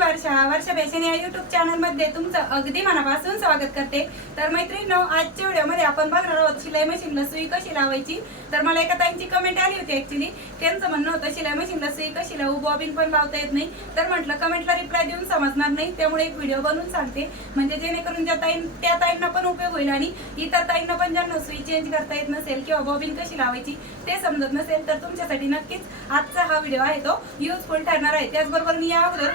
वर्षा वर्षा बेसेन या युट्यूब चॅनलमध्ये तुमचं अगदी मनापासून स्वागत करते. तर मैत्रिणींनो आजच्या व्हिडिओमध्ये आपण बघणार आहोत शिलाई मशीनला सुई कशी लावायची? तर मला एका ताईंची कमेंट आली होती ऍक्च्युली त्यांचं म्हणणं होतं शिलाई मशीनला सुई कशी लावू? बॉबिन पण लावता येत नाही. तर म्हटलं कमेंटला रिप्लाय देऊन समजणार नाही त्यामुळे एक व्हिडिओ बनवून सांगते. म्हणजे जेणेकरून ज्या ताईं त्या ताईंना पण उपयोग होईल आणि इतर ताईंना पण ज्यांना सुई चेंज करता येत नसेल किंवा बॉबिन कशी लावायची ते समजत नसेल तर तुमच्यासाठी नक्कीच आजचा हा व्हिडिओ आहे तो. युजफुल ठरणार आहे. त्याचबरोबर मी या अगोदर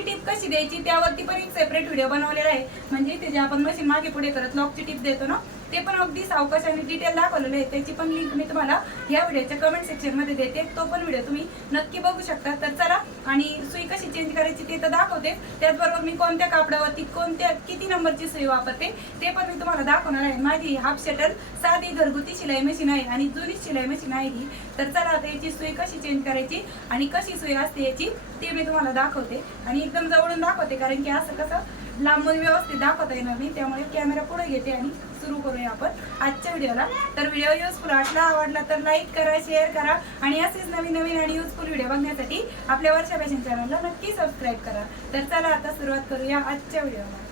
लॉकची टिप कशी द्यायची? त्यावरती पण एक सेपरेट व्हिडिओ बनवलेला आहे. म्हणजे ते जे आपण मशीन मागे पुढे करत लॉकची टिप देतो ना? ते पण अगदी सावकाश आणि डिटेल दाखवलेलं आहे. त्याची पण लिंक मी तुम्हाला या व्हिडिओच्या कमेंट सेक्शनमध्ये देते. तो पण व्हिडिओ तुम्ही नक्की बघू शकता. तर चला आणि सुई कशी चेंज करायची ते तर दाखवते. त्याचबरोबर मी कोणत्या कापडावरती कोणत्या किती नंबरची सुई वापरते ते पण मी तुम्हाला दाखवणार आहे. माझी हाफ शटल साधी घरगुती शिलाई मशीन आहे आणि जुनी शिलाई मशीन आहे ही. तर चला आता याची सुई कशी चेंज करायची आणि कशी सुई असते याची ती मी तुम्हाला दाखवते. आणि एकदम जवळून दाखवते कारण की असं कसं लांबून व्यवस्थित दाखवता येणार नाही त्यामुळे कॅमेरा पुढे घेते आणि सुरू करूया आपण आजच्या व्हिडिओला. तर व्हिडिओ युजफुल वाटला आवडला तर लाईक करा शेअर करा आणि असेच नवीन नवीन आणि युजफुल व्हिडिओ बघण्यासाठी आपल्या वर्षा फॅशन चॅनलला नक्की सबस्क्राईब करा. तर चला आता सुरुवात करूया आजच्या व्हिडिओला.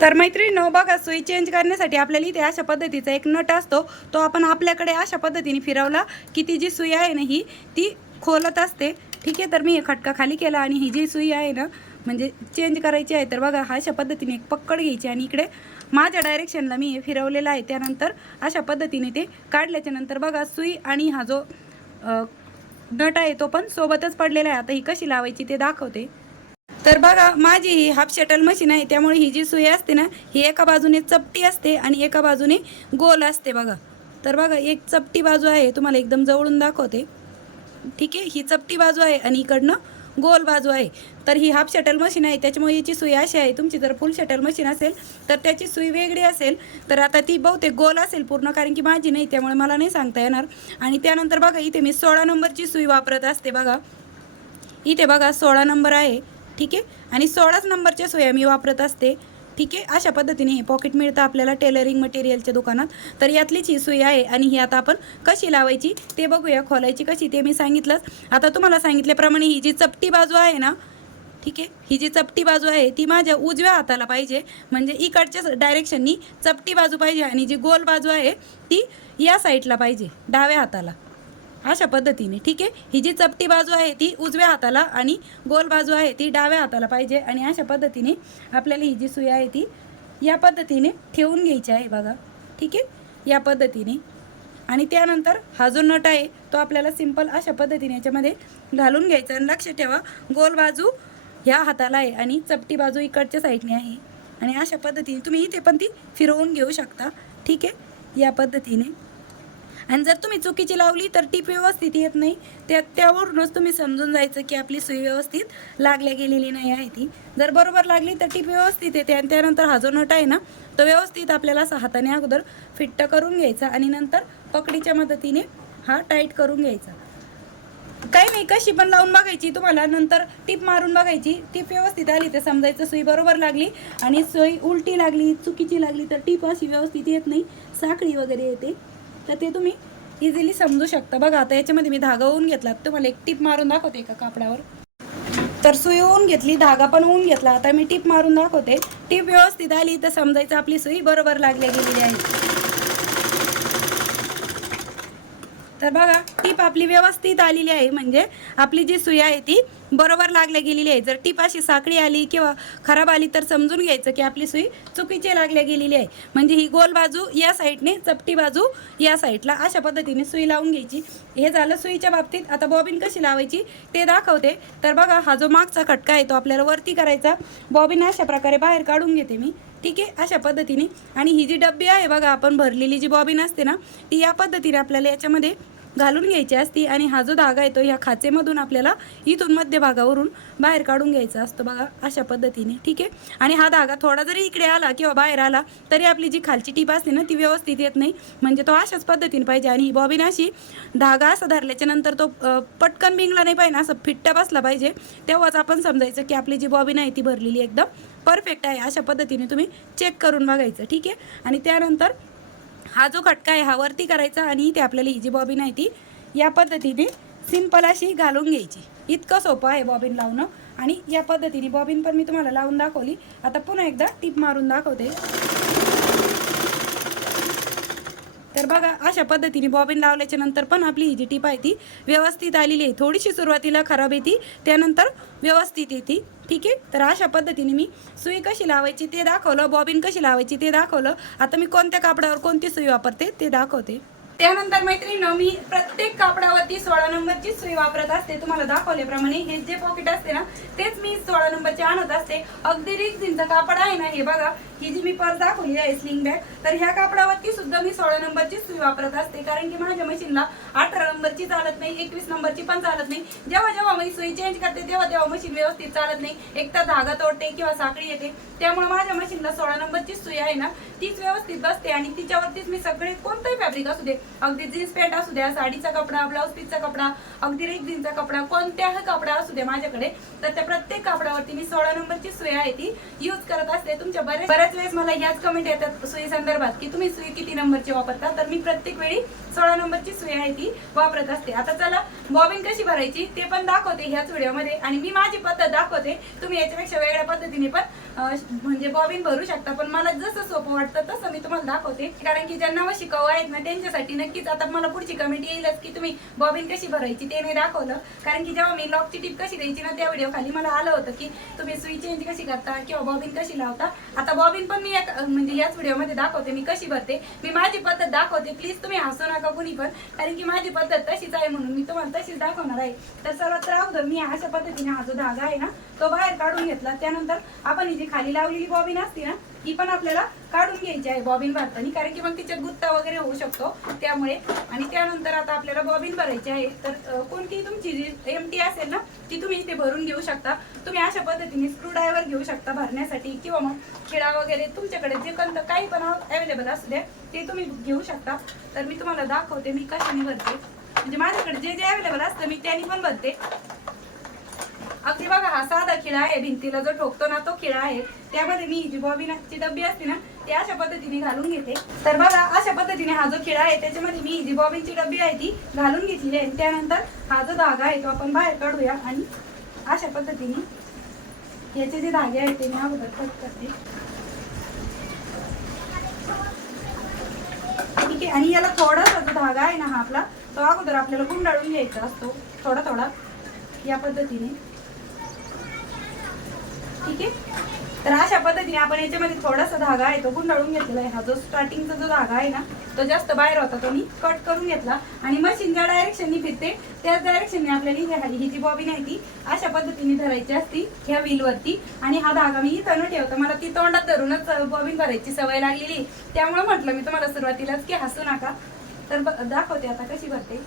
तर मैत्रिणीनो बघा सुई चेंज करण्यासाठी आपल्याला इथे अशा पद्धतीचा एक नट असतो. तो आपण आपल्याकडे अशा पद्धतीने फिरवला की ती जी सुई आहे ना ही ती खोलत असते. ठीक आहे तर मी हे खटका खाली केला आणि ही जी सुई आहे ना म्हणजे चेंज करायची आहे तर बघा हा अशा पद्धतीने एक पक्कड घ्यायची आणि इकडे माझ्या डायरेक्शनला मी फिरवलेलं आहे. त्यानंतर अशा पद्धतीने ते काढल्याच्या नंतर बघा सुई आणि हा जो नट आहे तो पण सोबतच पडलेला आहे. आता ही कशी लावायची ते दाखवते. तर बघा माझी ही हाफ शटल मशीन आहे त्यामुळे ही जी सुई असते ना ही एका बाजूने चपटी असते आणि एका बाजूने गोल असते बघा. तर बघा एक चपटी बाजू आहे तुम्हाला एकदम जवळून दाखवते. ठीक आहे ही चपटी बाजू आहे आणि इकडनं गोल बाजू आहे. तर ही हाफ शटल मशीन आहे. त्याच्यामुळे याची सुई अशी आहे. तुमची जर फुल शटल मशीन असेल तर त्याची सुई वेगळी असेल. तर आता ती बहुतेक गोल असेल पूर्ण कारण की माझी नाही त्यामुळे मला नाही सांगता येणार. आणि त्यानंतर बघा इथे मी सोळा नंबरची सुई वापरत असते बघा. इथे बघा सोळा नंबर आहे. ठीक आहे? आणि सोळाच नंबरच्या सुया मी वापरत असते. ठीक आहे? अशा पद्धतीने हे पॉकेट मिळतं आपल्याला टेलरिंग मटेरियलच्या दुकानात. तर यातलीच ही सुई आहे आणि ही आता आपण कशी लावायची ते बघूया. खोलायची कशी ते मी सांगितलंच आता तुम्हाला सांगितल्याप्रमाणे ही जी चपटी बाजू आहे ना ठीक आहे? ही जी चपटी बाजू आहे ती माझ्या उजव्या हाताला पाहिजे. म्हणजे इकडच्या डायरेक्शननी चपटी बाजू पाहिजे आणि जी गोल बाजू आहे ती या साईडला पाहिजे डाव्या हाताला. अशा पद्धतीने ठीक आहे? ही जी चपटी बाजू आहे ती उजव्या हाताला आणि गोल बाजू आहे ती डाव्या हाताला पाहिजे आणि अशा पद्धतीने आपल्याला ही जी सुई आहे ती या पद्धतीने ठेवून घ्यायची आहे बघा ठीक आहे? या पद्धतीने. आणि त्यानंतर हा जो नट आहे तो आपल्याला सिंपल अशा पद्धतीने याच्यामध्ये घालून घ्यायचा आणि लक्ष ठेवा गोल बाजू ह्या हाताला आहे आणि चपटी बाजू इकडच्या साईडने आहे. आणि अशा पद्धतीने तुम्ही इथे पण ती फिरवून घेऊ शकता ठीक आहे? या पद्धतीने. आणि जर तुम्ही चुकीची लावली तर टीप व्यवस्थित येत नाही. त्या त्यावरूनच तुम्ही समजून जायचं की आपली सुई व्यवस्थित लागल्या गेलेली नाही आहे ती. जर बरोबर लागली तर टीप व्यवस्थित येते आणि त्यानंतर हा जो नट आहे ना तो व्यवस्थित आपल्याला असा हाताने अगोदर फिट्ट करून घ्यायचा आणि नंतर पकडीच्या मदतीने हा टाईट करून घ्यायचा. काही नाही कशी पण लावून बघायची तुम्हाला नंतर टीप मारून बघायची. टीप व्यवस्थित आली तर समजायचं सुई बरोबर लागली आणि सुई उलटी लागली चुकीची लागली तर टीप अशी व्यवस्थित येत नाही. साखळी वगैरे येते. तर ते तुम्ही इझिली समजू शकता. बघा आता याच्यामध्ये मी धागा होऊन घेतला. तुम्हाला एक टीप मारून दाखवते एका कापडावर. तर सुई होऊन घेतली धागा पण होऊन घेतला. आता मी टीप मारून दाखवते. टीप व्यवस्थित आली तर समजायचं आपली सुई बरोबर लागली गेलेली आहे. तर बघा टीप आपली व्यवस्थित आलेली आहे. म्हणजे आपली जी सुई आहे ती बरोबर लागल्या गेलेली आहे. जर टीप अशी साखळी आली किंवा खराब आली तर समजून घ्यायचं की आपली सुई चुकीची लागल्या गेलेली आहे. म्हणजे ही गोल बाजू या साईडने चपटी बाजू या साईडला अशा पद्धतीने सुई लावून घ्यायची. हे झालं सुईच्या बाबतीत. आता बॉबिन कशी लावायची ते दाखवते. तर बघा हा जो मागचा खटका आहे तो आपल्याला वरती करायचा. बॉबिन अशा प्रकारे बाहेर काढून घेते मी. ठीक आहे? अशा पद्धतीने. आणि ही जी डब्बी आहे बघा आपण भरलेली जी बॉबिन असते ना ती या पद्धतीने आपल्याला याच्यामध्ये घालून घ्यायची असती आणि हा जो धागा येतो ह्या खाचेमधून आपल्याला इथून मध्यभागावरून बाहेर काढून घ्यायचा असतो बघा अशा पद्धतीने ठीक आहे? आणि हा धागा थोडा जरी इकडे आला किंवा बाहेर आला तरी आपली जी खालची टीप असते ना ती व्यवस्थित येत नाही. म्हणजे तो अशाच पद्धतीने पाहिजे. आणि ही बॉबिन अशी धागा असा धरल्याच्या नंतर तो पटकन बिंगला नाही पाहिजे असं फिट्टा बसला पाहिजे. तेव्हाच आपण समजायचं की आपली जी बॉबिन आहे ती भरलेली एकदम परफेक्ट आहे. अशा पद्धतीने तुम्ही चेक करून बघायचं ठीक आहे? आणि त्यानंतर हा जो खटका आहे हा वरती करायचा आणि ते आपल्याला ही जी बॉबिन आहे ती या पद्धतीने सिंपल अशी घालून घ्यायची. इतकं सोपं आहे बॉबिन लावणं. आणि या पद्धतीने बॉबिन पण मी तुम्हाला लावून दाखवली. आता पुन्हा एकदा टीप मारून दाखवते. तर बघा अशा पद्धतीने बॉबिन लावल्याच्या नंतर पण आपली ही जी टीप आहे ती व्यवस्थित आलेली आहे. थोडीशी सुरुवातीला खराब येते त्यानंतर व्यवस्थित येते ठीक आहे? तर अशा पद्धतीने मी सुई कशी लावायची ते दाखवलं बॉबिन कशी लावायची ते दाखवलं. आता मी कोणत्या कापडावर कोणती सुई वापरते ते दाखवते. त्यानंतर मैत्रिणी मी प्रत्येक कापडावरती सोळा नंबरची सुई वापरत असते. तुम्हाला दाखवल्याप्रमाणे हे जे पॉकेट असते ना तेच मी सोळा नंबरचे आणत असते. अगदी रिक्झिनचं कापड आहे ना हे बघा. ही जी मी पर्स दाखवली आहे स्लिंग बॅग तर ह्या कापडावरती सुद्धा मी सोळा नंबरची सुई वापरत असते. कारण की माझ्या मशीनला अठरा नंबरची चालत नाही एकवीस नंबरची पण चालत नाही. जेव्हा जेव्हा मी सुई चेंज करते तेव्हा तेव्हा मशीन व्यवस्थित चालत नाही. एक तर धागा तोडते किंवा साखळी येते. त्यामुळे माझ्या मशीनला सोळा नंबरची सुई आहे ना तीच व्यवस्थित बसते आणि तिच्यावरतीच मी सगळे कोणतंही फॅब्रिक असू दे अगदी जीन्स पॅन्ट असू द्या साडीचा कपडा ब्लाऊज पीसचा कपडा अगदी रेक कपडा कोणत्याही कपडा असू दे माझ्याकडे तर त्या प्रत्येक कापडावरती मी सोळा नंबरची सुई आहे ती यूज करत असते. तुमच्या बऱ्याच बऱ्याच वेळेस मला याच कमेंट येतात सुई संदर्भात की तुम्ही सुई किती नंबरची वापरता? तर मी प्रत्येक वेळी सोळा नंबरची सुई आहे ती वापरत असते. आता चला बॉबिन कशी भरायची ते पण दाखवते ह्याच व्हिडिओमध्ये आणि मी माझी पद्धत दाखवते. तुम्ही याच्यापेक्षा वेगळ्या पद्धतीने पण म्हणजे बॉबिन भरू शकता पण मला जसं सोपं वाटतं तसं मी तुम्हाला दाखवते. कारण की ज्यांना व शिकाऊ आहेत ना त्यांच्यासाठी नक्कीच आता मला पुढची कमेंट येईलच की तुम्ही बॉबिन कशी भरायची ते नाही दाखवलं. कारण की जेव्हा मी लॉकची टिप कशी द्यायची ना त्या व्हिडिओ खाली मला आलं होतं की तुम्ही सुई चेंज कशी करता किंवा बॉबिन कशी लावता. आता बॉबिन पण मी म्हणजे याच व्हिडिओमध्ये दाखवते मी कशी भरते. मी माझी पद्धत दाखवते प्लीज तुम्ही हसू नका कुणी पण. कारण की माझी पद्धत तशीच आहे म्हणून मी तुम्हाला तशीच दाखवणार आहे. तर सर्वात तर अगोदर मी अशा पद्धतीने हा जो धागा आहे ना तो बाहेर काढून घेतला. त्यानंतर आपण ही जी खाली लावलेली बॉबिन असते ना ही पण आपल्याला काढून घ्यायची आहे बॉबिन भरताना कारण की मग तिच्यात गुत्ता वगैरे होऊ शकतो त्यामुळे. आणि त्यानंतर आता आपल्याला बॉबिन भरायची आहे. तर कोणतीही तुमची जी एम टी असेल ना ती तुम्ही इथे भरून घेऊ शकता. तुम्ही अशा पद्धतीने स्क्रूड्रायव्हर घेऊ शकता भरण्यासाठी. किंवा मग खिळा वगैरे तुमच्याकडे जे कंत काही पण अवेलेबल असू द्या ते तुम्ही घेऊ शकता. तर मी तुम्हाला दाखवते मी कशाने भरते. म्हणजे माझ्याकडे जे जे अवेलेबल असतं मी त्याने पण भरते. अगदी बघा हा साधा खिळा आहे भिंतीला जो ठोकतो ना तो खिळा आहे. त्यामध्ये मी जी बॉबिनची डब्बी असते ना ती अशा पद्धतीने घालून घेते. तर बघा अशा पद्धतीने हा जो खिळा आहे त्याच्यामध्ये मी जी बॉबिनची डब्बी आहे ती घालून घेतलेली आहे. त्यानंतर हा जो धागा आहे तो आपण बाहेर काढूया आणि अशा पद्धतीने याचे जे धागे आहेत ते मी अगोदर कट करते. ठीक आहे आणि याला थोडासा जो धागा आहे ना हा आपला तो अगोदर आपल्याला गुंडाळून घ्यायचा असतो. थोडा थोडा. या पद्धतीने. ठीक आहे? तर अशा पद्धतीने आपण याच्यामध्ये थोडासा धागा आहे तो गुंडाळून घेतलेला आहे. हा जो स्टार्टिंगचा जो धागा आहे ना तो जास्त बाहेर होता तो मी कट करून घेतला. आणि मशीन ज्या डायरेक्शननी फिरते त्याच डायरेक्शनने आपल्याला ही ही जी बॉबिन आहे ती अशा पद्धतीने धरायची असती ह्या व्हीलवरती आणि हा धागा मी इथं न ठेवतो मला ती तोंडात धरूनच बॉबिन भरायची सवय लागलेली त्यामुळे म्हटलं मी तुम्हाला सुरुवातीलाच की हसू नका. तर दाखवते आता कशी भरते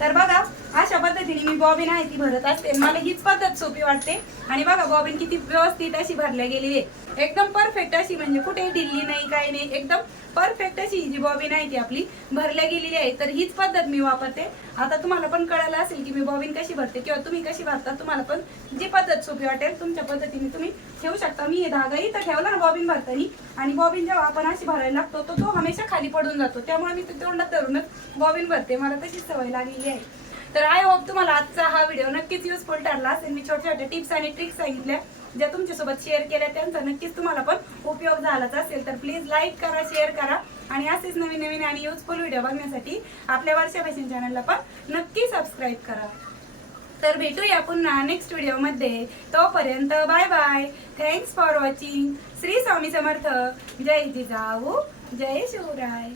तर बघा अशा पद्धतीने मी बॉबिन आहे ती भरत असते. मला हीच पद्धत सोपी वाटते. आणि बघा बॉबिन किती व्यवस्थित अशी भरल्या गेलेली आहे. एकदम परफेक्ट अशी म्हणजे कुठे ढिल्ली नाही काही नाही. एकदम परफेक्ट अशी ही जी बॉबिन आहे ती आपली भरल्या गेलेली आहे. तर हीच पद्धत मी वापरते. आता तुम्हाला पण कळालं असेल की मी बॉबिन कशी भरते किंवा तुम्ही कशी भरता तुम्हाला पण जी पद्धत सोपी वाटेल तुमच्या पद्धतीने तुम्ही ठेवू शकता. मी हे धागा इथं ठेवला ना बॉबिन भरताना. आणि बॉबिन जेव्हा आपण अशी भरायला लागतो तो तो हमेशा खाली पडून जातो. त्यामुळे मी ते तोंडात धरूनच बॉबिन भरते. मला तशीच सवय लागलेली आहे. तर आय होप तुम्हाला आजचा हा व्हिडिओ नक्कीच युजफुल ठरला असेल. मी छोट्या छोट्या टिप्स आणि ट्रिक्स सांगितल्या ज्या तुमच्यासोबत शेअर केल्या त्यांचा नक्कीच तुम्हाला पण उपयोग झालाच असेल. तर प्लीज लाईक करा शेअर करा आणि असेच नवीन नवीन आणि युजफुल व्हिडिओ बघण्यासाठी आपल्या वर्षा फॅशन चॅनलला पण नक्की सबस्क्राईब करा. तर भेटूया पुन्हा नेक्स्ट व्हिडिओमध्ये तोपर्यंत bye bye thanks for watching Shri Swami Samarth. जय जिजाऊ. जय शिवराय.